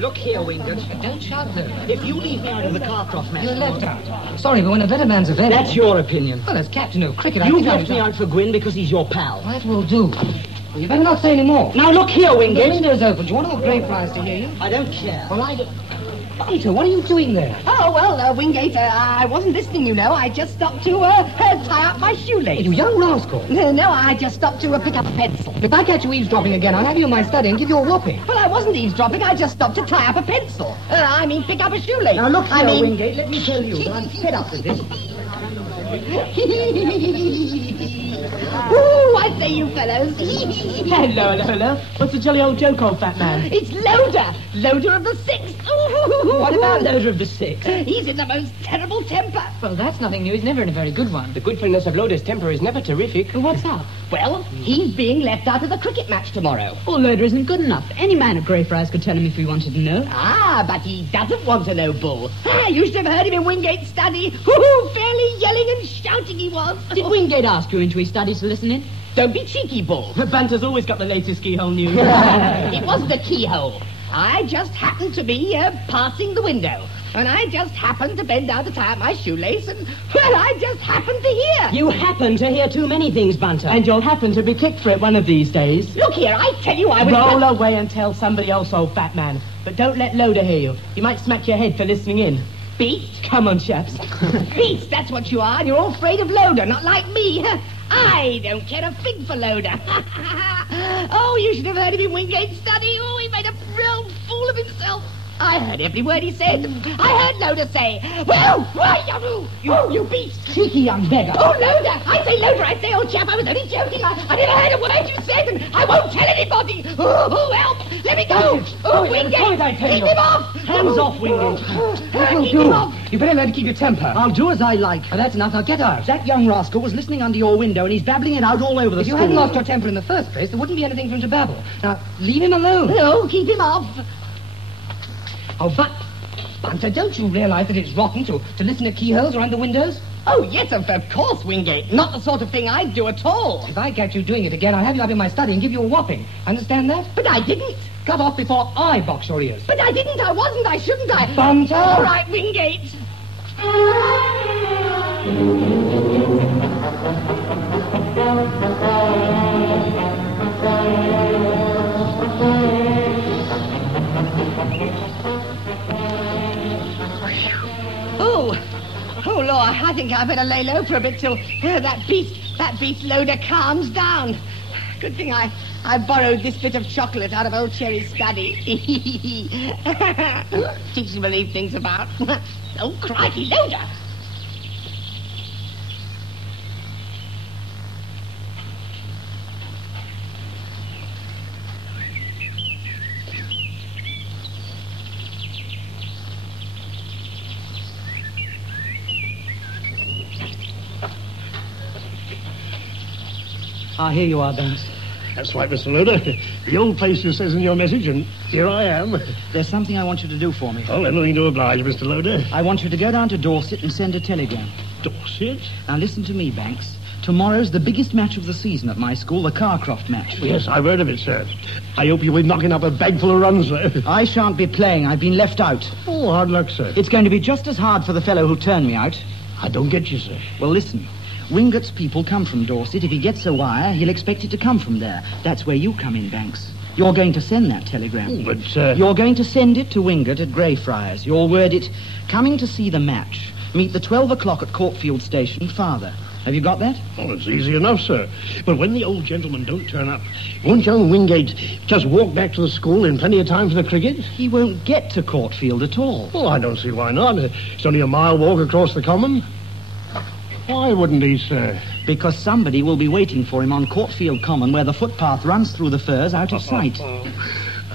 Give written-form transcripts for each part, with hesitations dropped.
Look here, Wingert. Don't shout, though. If you leave me out of the Carcroft match... You're left out. Sorry, but when a better man's available... That's your opinion. Well, as captain of cricket, You've left me out for Gwyn because he's your pal. That will do. Well, you better not say any more. Now, look here, Wingate. The window's open. Do you want all Greyfriars to hear you? I don't care. Well, I don't... Bunter, what are you doing there? Oh, well, Wingate, I wasn't listening, you know. I just stopped to tie up my shoelace. You young rascal. No, I just stopped to pick up a pencil. If I catch you eavesdropping again, I'll have you in my study and give you a whopping. Well, I wasn't eavesdropping. I just stopped to tie up a pencil. Pick up a shoelace. Now, look here, Wingate. Let me tell you that I'm fed up with this. Ooh, I say, you fellows. Hello, hello. What's the jolly old joke, old fat man? It's Loder. Loder of the Sixth. What about Loder of the Sixth? He's in the most terrible temper. Well, that's nothing new. He's never in a very good one. The goodfulness of Loder's temper is never terrific. What's up? Well, he's being left out of the cricket match tomorrow. Well, Loder isn't good enough. Any man at Greyfriars could tell him if he wanted to know. Ah, but he doesn't want to know, Bull. You should have heard him in Wingate's study. Fairly yelling and shouting he was. Did Wingate ask you into his study to listen in? Don't be cheeky, Bull. Bunter's always got the latest keyhole news. It was the keyhole. I just happened to be passing the window. And I just happened to bend down to tie up my shoelace, and, well, I just happened to hear. You happen to hear too many things, Bunter. And you'll happen to be kicked for it one of these days. Look here, I tell you I was... Roll away and tell somebody else, old fat man. But don't let Loder hear you. You might smack your head for listening in. Beast? Come on, chaps. Beast, that's what you are, and you're all afraid of Loder, not like me. I don't care a fig for Loder. Oh, you should have heard him in Wingate's study. Oh, he made a real fool of himself. I heard every word he said. I heard Loder say, well, why, you beast. Cheeky young beggar. Oh, Loder. I say, Loder, I say, old chap, I was only joking. I never heard a word you said, and I won't tell anybody. Oh, help. Let me go. Oh, Wingate. Keep him off. Hands off, Wingate. Keep him off. You better learn to keep your temper. I'll do as I like. That's enough. Now get out. That young rascal was listening under your window, and he's babbling it out all over the If you school. hadn't lost your temper in the first place, there wouldn't be anything for him to babble. Now, leave him alone. No, keep him off. Oh, but... Bunter, don't you realize that it's rotten to listen to keyholes or under windows? Oh, yes, of course, Wingate. Not the sort of thing I'd do at all. If I catch you doing it again, I'll have you up in my study and give you a whopping. Understand that? But I didn't. Cut off before I box your ears. But I didn't. I wasn't. I shouldn't. I... Bunter! All right, Wingate. Oh, Lord, I think I better lay low for a bit till that beast Loder calms down. Good thing I borrowed this bit of chocolate out of old Cherry's study. Teach him to leave things about. Oh, crikey, Loder! Ah, here you are, Banks. That's right, Mr. Loder. The old place you says in your message, and here I am. There's something I want you to do for me. Oh, anything to oblige, Mr. Loder. I want you to go down to Dorset and send a telegram. Dorset? Now, listen to me, Banks. Tomorrow's the biggest match of the season at my school, the Carcroft match. Yes, I've heard of it, sir. I hope you'll be knocking up a bag full of runs, sir. I shan't be playing. I've been left out. Oh, hard luck, sir. It's going to be just as hard for the fellow who turned me out. I don't get you, sir. Well, listen. Wingate's people come from Dorset. If he gets a wire, he'll expect it to come from there. That's where you come in, Banks. You're going to send that telegram. Oh, but, You're going to send it to Wingate at Greyfriars. You'll word it, coming to see the match. Meet the 12 o'clock at Courtfield Station, father. Have you got that? Oh, it's easy enough, sir. But when the old gentlemen don't turn up, won't young Wingate just walk back to the school in plenty of time for the cricket? He won't get to Courtfield at all. Well, I don't see why not. It's only a mile walk across the common. Why wouldn't he, sir? Because somebody will be waiting for him on Courtfield Common where the footpath runs through the firs out of sight.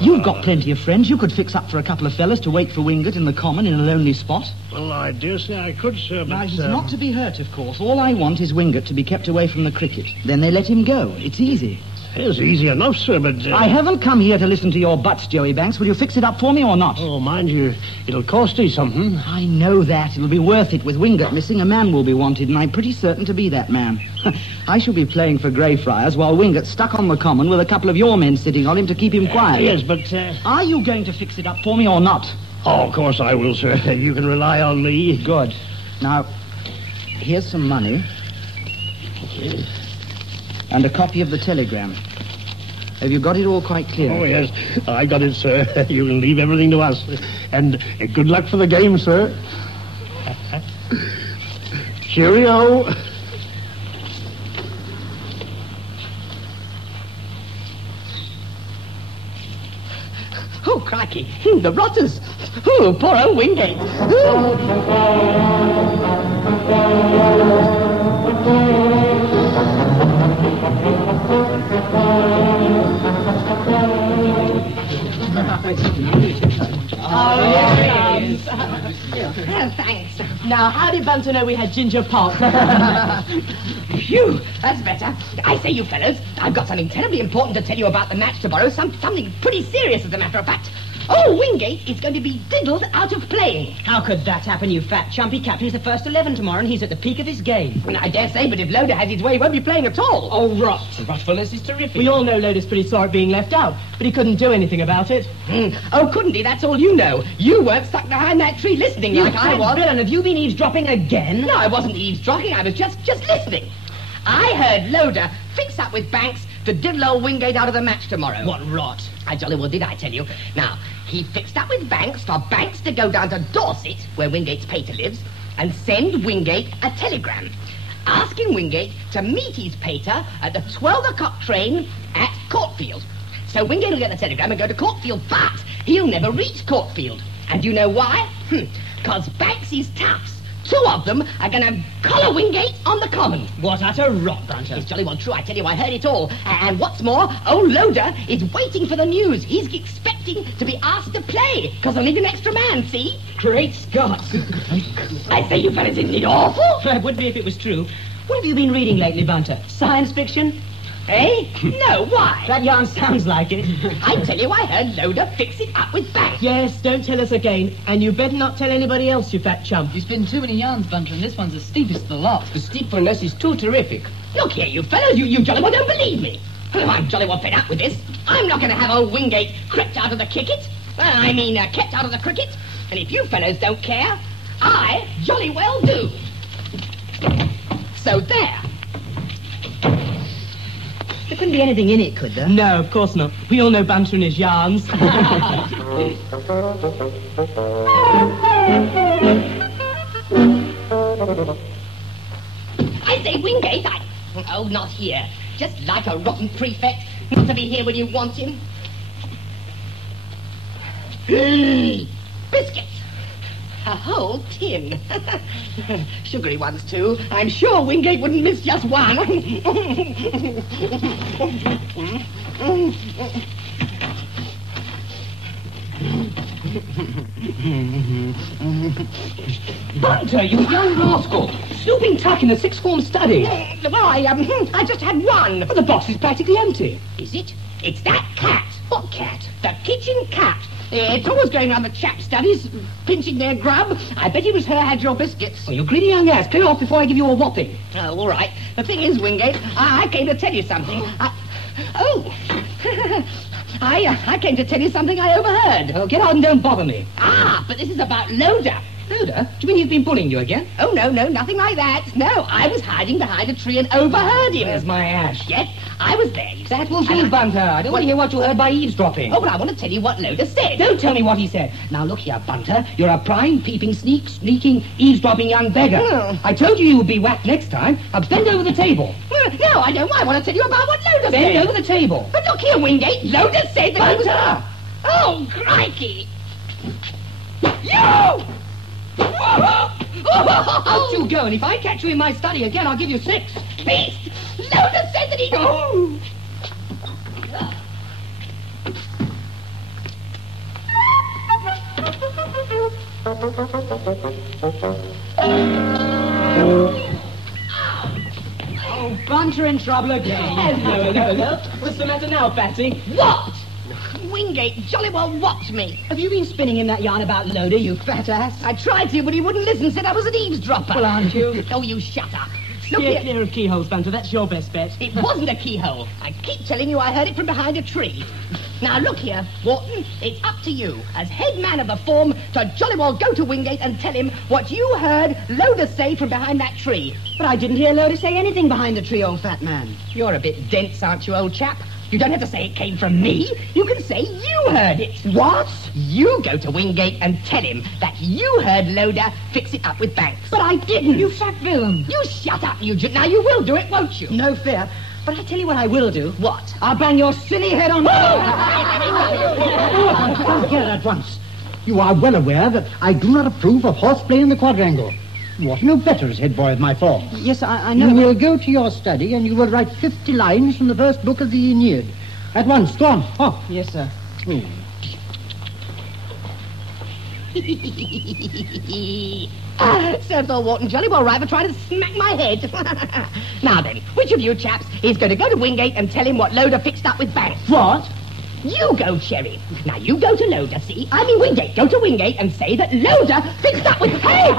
You've got plenty of friends. You could fix up for a couple of fellas to wait for Wingate in the common in a lonely spot. Well, I dare say I could, sir, but... Now, he's not to be hurt, of course. All I want is Wingate to be kept away from the cricket. Then they let him go. It's easy. It's easy enough, sir, but... I haven't come here to listen to your butts, Joey Banks. Will you fix it up for me or not? Oh, mind you, it'll cost you something. I know that. It'll be worth it. With Wingate missing, a man will be wanted, and I'm pretty certain to be that man. I shall be playing for Greyfriars while Wingate's stuck on the common with a couple of your men sitting on him to keep him quiet. Yes, but... Are you going to fix it up for me or not? Oh, of course I will, sir. You can rely on me. Good. Now, here's some money. And a copy of the telegram. Have you got it all quite clear? Oh, yes. I got it, sir. You can leave everything to us. And good luck for the game, sir. Cheerio. Oh, crikey. The rotters. Oh, poor old Wingate. Thanks. Now, how did Bunter know we had ginger pop? Phew, that's better. I say, you fellas, I've got something terribly important to tell you about the match tomorrow. Something pretty serious, as a matter of fact. Oh, Wingate is going to be diddled out of playing. How could that happen, you fat chumpy? Captain's the first 11 tomorrow, and he's at the peak of his game. Well, I dare say, but if Loder has his way, he won't be playing at all. Oh, rot. Rotfulness is terrific. We all know Loder's pretty sore at being left out, but he couldn't do anything about it. Oh, couldn't he? That's all you know. You weren't stuck behind that tree listening like I was. Villain, have you been eavesdropping again? No, I wasn't eavesdropping. I was just listening. I heard Loder fix up with Banks to diddle old Wingate out of the match tomorrow. What rot. I jolly well did, I tell you. Now, he fixed up with Banks for Banks to go down to Dorset, where Wingate's pater lives, and send Wingate a telegram asking Wingate to meet his pater at the 12 o'clock train at Courtfield. So Wingate will get the telegram and go to Courtfield, but he'll never reach Courtfield. And you know why? Because Banks is toughs. Two of them are going to collar Wingate on the common. What utter rot, Bunter. It's jolly well true, I tell you, I heard it all. And what's more, old Loder is waiting for the news. He's expecting to be asked to play, because I need an extra man, see? Great Scott. I say, you fellas, isn't it awful? It would be if it was true. What have you been reading lately, Bunter? Science fiction? Eh? No, why? That yarn sounds like it. I tell you, I heard Loder fix it up with Banks. Yes, don't tell us again, and you better not tell anybody else, you fat chump. You spin too many yarns, Bunter, and this one's the steepest of the lot. The steepness is too terrific. Look here, you fellas, you jolly well don't believe me. Well, I'm jolly well fed up with this. I'm not going to have old Wingate crept out of the cricket. Kept out of the cricket. And if you fellows don't care, I jolly well do. So there. There couldn't be anything in it, could there? No, of course not. We all know Bunter and his yarns. I say, Wingate, Oh, not here. Just like a rotten prefect. Not to be here when you want him. Biscuits. A whole tin. Sugary ones, too. I'm sure Wingate wouldn't miss just one. Bunter, you young rascal! Snooping tuck in the sixth form study. Well, I just had one. But the box is practically empty. Is it? It's that cat. What cat? The kitchen cat. It's always going around the chap studies, pinching their grub. I bet it was her had your biscuits. Oh, you greedy young ass. Clear off before I give you a whopping. Oh, all right. The thing is, Wingate, I came to tell you something. I came to tell you something I overheard. Oh, get out and don't bother me. But this is about Loder. Loder, do you mean he's been bullying you again? Oh, no, nothing like that. No, I was hiding behind a tree and overheard him. Where's my ash? Yes, I was there. You see. That will do, Bunter. I don't want to hear what you heard by eavesdropping. Oh, but I want to tell you what Loder said. Don't tell me what he said. Now, look here, Bunter. You're a prime, peeping, sneaking, eavesdropping young beggar. Oh. I told you would be whacked next time. Now, bend over the table. Well, no, I don't. I want to tell you about what Loder Bend said. over the table. But look here, Wingate. Loder said that he was... Bunter! Oh, crikey! You! Out you go, and if I catch you in my study again, I'll give you 6. Beast! Loder said that he... Oh! Oh, Bunter in trouble again. Hello, Lola. What's the matter now, Patsy? What? Wingate jolly well whopped me. Have you been spinning him that yarn about Loder, you fat ass? I tried to, but he wouldn't listen. Said I was an eavesdropper. Well, aren't you? Oh, you shut up. Look Steer here. clear of keyholes, Bunter. That's your best bet. It wasn't a keyhole. I keep telling you I heard it from behind a tree. Now, look here, Wharton, it's up to you, as head man of the form, to jolly well go to Wingate and tell him what you heard Loder say from behind that tree. But I didn't hear Loder say anything behind the tree, old fat man. You're a bit dense, aren't you, old chap? You don't have to say it came from me. You can say you heard it. What? You go to Wingate and tell him that you heard Loder fix it up with Banks. But I didn't. You fat villain. You shut up, Now you will do it, won't you? No fear. But I tell you what I will do. What? I'll bang your silly head on... Come here at once. You are well aware that I do not approve of horseplay in the quadrangle. You ought to know better as head boy of my form. Yes, I know. You will go to your study and you will write 50 lines from the first book of the Aeneid. At once, go on. Oh. Yes, sir. Serves old Wharton jolly well right for trying to smack my head. Now then, which of you chaps is going to go to Wingate and tell him what Loder fixed up with Banks? What? You go, Cherry. Now you go to Loder, see? I mean Wingate. Go to Wingate and say that Loder fixed up with... Hey!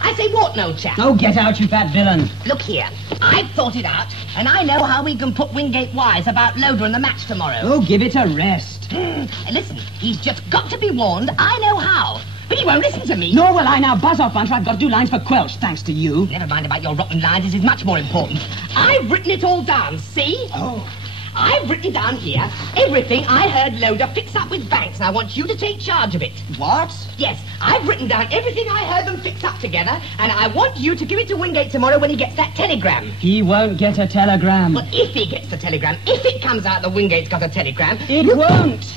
I say Wharton, old chap. Oh, get out, you fat villain. Look here. I've thought it out, and I know how we can put Wingate wise about Loder and the match tomorrow. Oh, give it a rest. Listen, he's just got to be warned. I know how. But he won't listen to me. Nor will I now. Buzz off, Bunter. I've got to do lines for Quelch, thanks to you. Never mind about your rotten lines. This is much more important. I've written it all down, see? Oh. I've written down here everything I heard Loder fix up with Banks, and I want you to take charge of it. What? Yes, I've written down everything I heard them fix up together, and I want you to give it to Wingate tomorrow when he gets that telegram. He won't get a telegram. Well, if he gets the telegram, if it comes out that Wingate's got a telegram... It won't.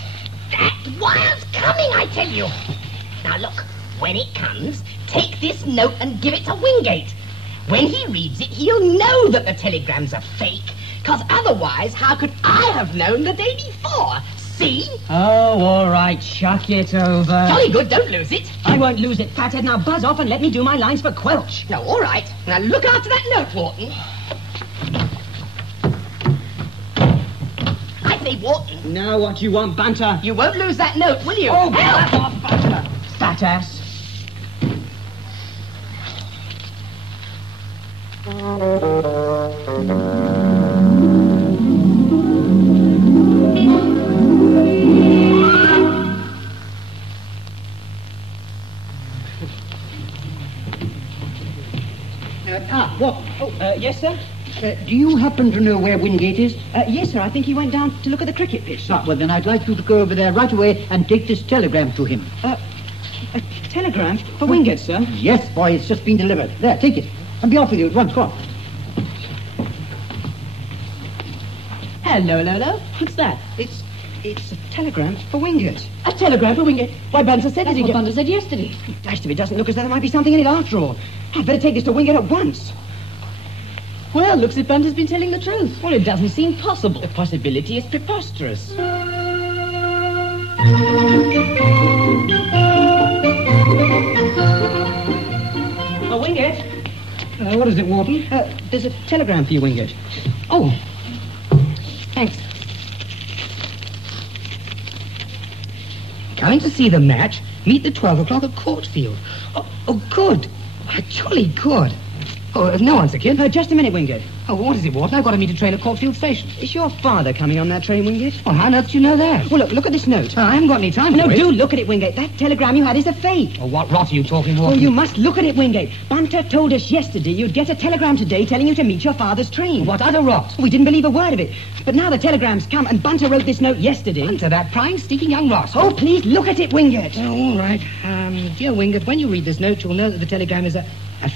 That wire's coming, I tell you. Now, look, when it comes, take this note and give it to Wingate. When he reads it, he'll know that the telegram's a fake. Because otherwise, how could I have known the day before? See? Oh, all right, chuck it over. Jolly good, don't lose it. I won't lose it, fathead. Now buzz off and let me do my lines for Quelch. No, all right. Now look after that note, Wharton. I say, Wharton. Now what do you want, Bunter? You won't lose that note, will you? Oh, buzz off, Bunter. Fat ass. What? Oh, yes, sir? Do you happen to know where Wingate is? Yes, sir. I think he went down to look at the cricket pitch. Ah, well, then I'd like you to go over there right away and take this telegram to him. A telegram for Wingate, sir? Yes, boy, it's just been delivered. There, take it. And be off with you at once. Go on. Hello, Lola. What's that? It's a telegram for Wingate. A telegram for Wingate? Why, Bunter said That's what Bunter said yesterday. Dashed if it doesn't look as though there might be something in it after all. I'd better take this to Wingate at once. Well, looks as if Bunter's been telling the truth. Well, it doesn't seem possible. The possibility is preposterous. Oh, Wingate. What is it, Wharton? There's a telegram for you, Wingate. Oh, thanks. Coming to see the match, meet at 12 o'clock at Courtfield. Oh, good. Jolly good. Oh, no answer, kid. Just a minute, Wingate. Oh, what is it, Wharton? I've got to meet a train at Courtfield Station. Is your father coming on that train, Wingate? Oh, how on earth did you know that? Well, look at this note. I haven't got any time No, for it. do look at it, Wingate. That telegram you had is a fake. Oh, what rot are you talking, Oh, Wharton? you must look at it, Wingate. Bunter told us yesterday you'd get a telegram today telling you to meet your father's train. What utter rot? We didn't believe a word of it. But now the telegram's come, and Bunter wrote this note yesterday. Bunter, that prying, stinking young rascal. Oh, please look at it, Wingate. Oh, all right. Dear Wingate, when you read this note, you'll know that the telegram is a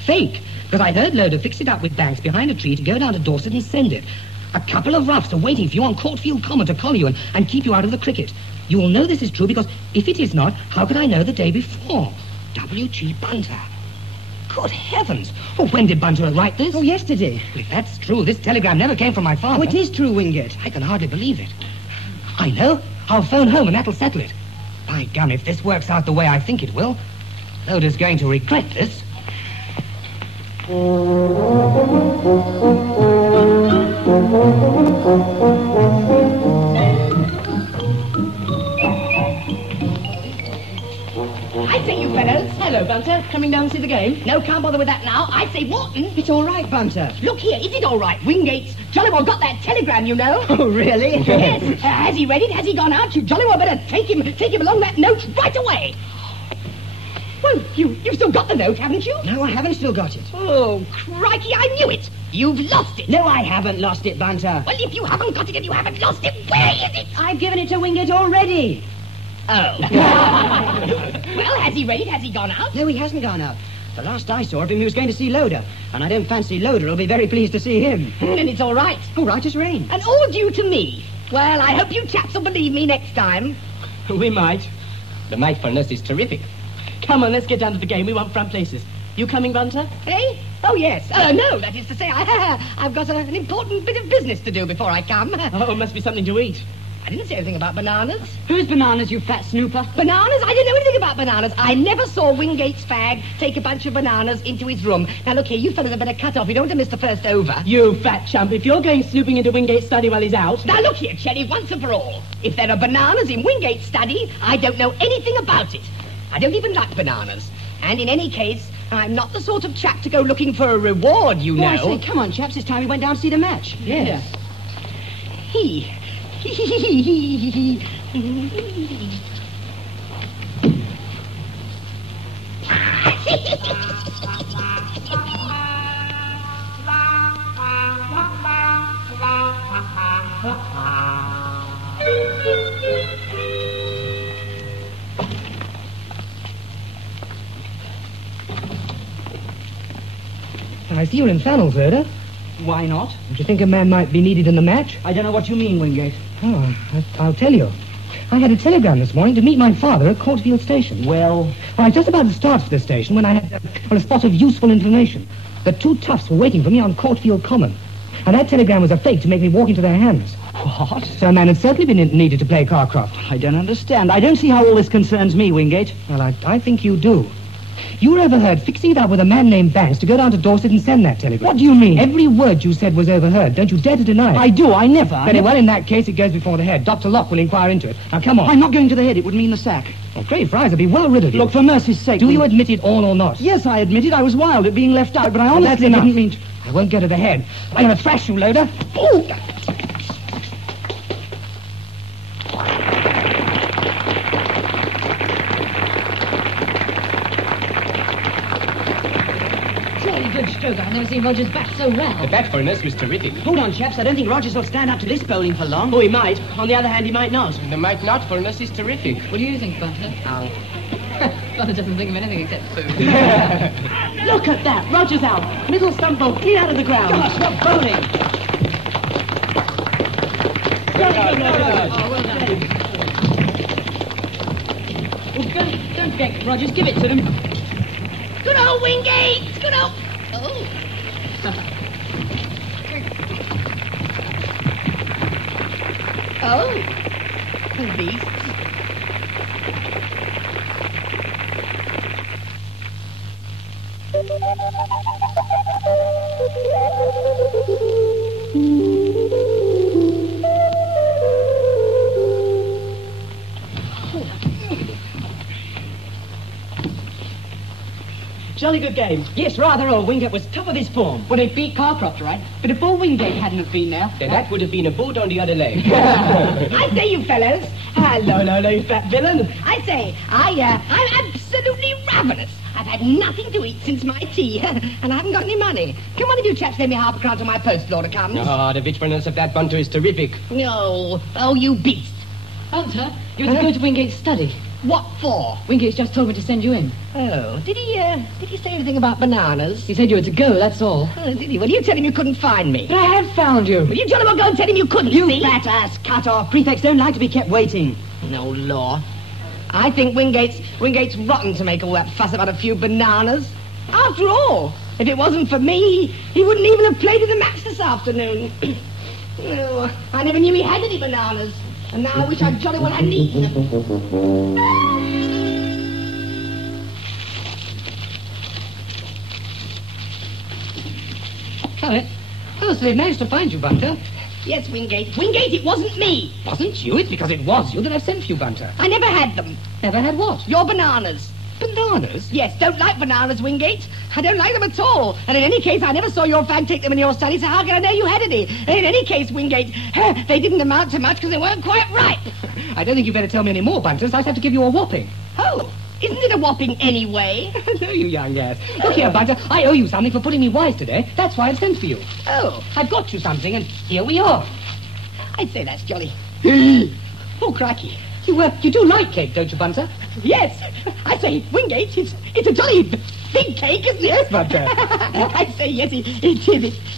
fake. Because I heard Loder fix it up with Banks behind a tree to go down to Dorset and send it. A couple of roughs are waiting for you on Courtfield Common to collar you and keep you out of the cricket. You will know this is true because if it is not, how could I know the day before? W.G. Bunter. Good heavens. Oh, when did Bunter write this? Oh, yesterday. If that's true, this telegram never came from my father. Oh, it is true, Wingate. I can hardly believe it. I know. I'll phone home and that'll settle it. By gum, if this works out the way I think it will, Loder's going to regret this. I say, you fellows. Hello, Bunter. Coming down to see the game? No, can't bother with that now. I say, Wharton. It's all right, Bunter. Look here, is it all right? Wingate's jolly well got that telegram, you know. Oh, really? Yes. Has he read it? Has he gone out? You jolly well better take him along that note right away. Well, you've still got the note, haven't you? No, I haven't still got it. Oh, crikey, I knew it. You've lost it. No, I haven't lost it, Bunter. Well, if you haven't got it and you haven't lost it, where is it? I've given it to Wingate already. Oh. Well, has he read it? Has he gone out? No, he hasn't gone out. The last I saw of him, he was going to see Loder. And I don't fancy Loder will be very pleased to see him. Then it's all right. All right as rain. And all due to me. Well, I hope you chaps will believe me next time. We might. The mindfulness is terrific. Come on, let's get down to the game. We want front places. You coming, Bunter? Eh? Oh, yes. No, that is to say, I've got an important bit of business to do before I come. Oh, it must be something to eat. I didn't say anything about bananas. Who's bananas, you fat snooper? Bananas? I didn't know anything about bananas. I never saw Wingate's fag take a bunch of bananas into his room. Now, look here, you fellas had better cut off. You don't want to miss the first over. You fat chump. If you're going snooping into Wingate's study while he's out... Now, look here, Chelly, once and for all. If there are bananas in Wingate's study, I don't know anything about it. I don't even like bananas. And in any case, I'm not the sort of chap to go looking for a reward, you know. Oh, I say, come on, chaps, it's time we went down to see the match. Yes. He. I see you're in flannels, Loder. Why not? Don't you think a man might be needed in the match? I don't know what you mean, Wingate. Oh, I'll tell you. I had a telegram this morning to meet my father at Courtfield Station. Well, I was just about to start for the station when I had a spot of useful information. The two toughs were waiting for me on Courtfield Common. And that telegram was a fake to make me walk into their hands. what? So a man had certainly been needed to play Carcroft. I don't understand. I don't see how all this concerns me, Wingate. Well, I think you do. You were overheard fixing it up with a man named Banks to go down to Dorset and send that telegram. What do you mean? Every word you said was overheard. Don't you dare to deny it. I do. I never. Very well, in that case, it goes before the head. Dr. Locke will inquire into it. Now, come on. I'm not going to the head. It would mean the sack. Well, Grey Friars will be well rid of you. Look, for mercy's sake. Do you admit it all or not? Yes, I admit it. I was wild at being left out, but I Well, honestly that's enough. didn't mean to... I won't go to the head. I'm going to thrash you, Loder. Oh! Jolly good stroke. I've never seen Rogers bat so well. The bat for a nurse was terrific. Hold on, chaps. I don't think Rogers will stand up to this bowling for long. Oh, he might. On the other hand, he might not. The might not for a nurse is terrific. What do you think, Bunter? Bunter doesn't think of anything except food. Look at that. Rogers out. Middle stump ball clean out of the ground. Gosh, what bowling. Oh, well done. Oh, don't get Rogers. Give it to them. Good old Wingate! Good old... Oh. Oh. Beast. Jolly good game. Yes, rather. Old Wingate was top of his form. Well, they beat Carcroft, right? But if old Wingate hadn't have been there... Then that would have been a boot on the other leg. I say, you fellows. Hello, you fat villain. I say, I'm absolutely ravenous. I've had nothing to eat since my tea, and I haven't got any money. Can one of you chaps lend me half a crown till my post order comes? Oh, the witchfulness of that Bunter is terrific. No. Oh, you beast. Bunter, you're to go to Wingate's study. What for? Wingate's just told me to send you in. Oh, did he say anything about bananas? He said you were to go, that's all. Oh, did he? Well, you tell him you couldn't find me. But I have found you. Will you tell him I'll go and tell him you couldn't, You see? fat ass cut off. Prefects don't like to be kept waiting. No law. I think Wingate's rotten to make all that fuss about a few bananas. After all, if it wasn't for me, he wouldn't even have played in the match this afternoon. Oh, I never knew he had any bananas. And now I wish I'd jolly well hadn't eaten them. Cut. Oh, so they've managed to find you, Bunter. Yes, Wingate. Wingate, it wasn't me. Wasn't you? It's because it was you that I've sent for you, Bunter. I never had them. Never had what? Your bananas. Bananas? Yes, don't like bananas, Wingate. I don't like them at all. And in any case, I never saw your fag take them in your study, so how can I know you had any? And in any case, Wingate, they didn't amount to much because they weren't quite ripe. I don't think you better tell me any more, Bunter, so I have to give you a whopping. Oh, isn't it a whopping anyway? No, you young ass. Look here, Bunter, I owe you something for putting me wise today. That's why I've sent for you. Oh, I've got you something, and here we are. I'd say that's jolly. Oh, crikey. You do like cake, don't you, Bunter? Yes, I say, Wingate, it's a jolly big cake, isn't it? Yes, Bunter. I say, yes, it is.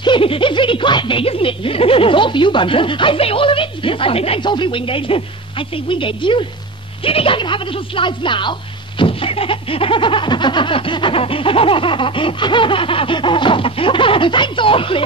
It's really quite big, isn't it? It's all for you, Bunter. I say all of it. Yes, I say Bunter. thanks awfully, Wingate. I say, Wingate, do you think I can have a little slice now? Thanks awfully.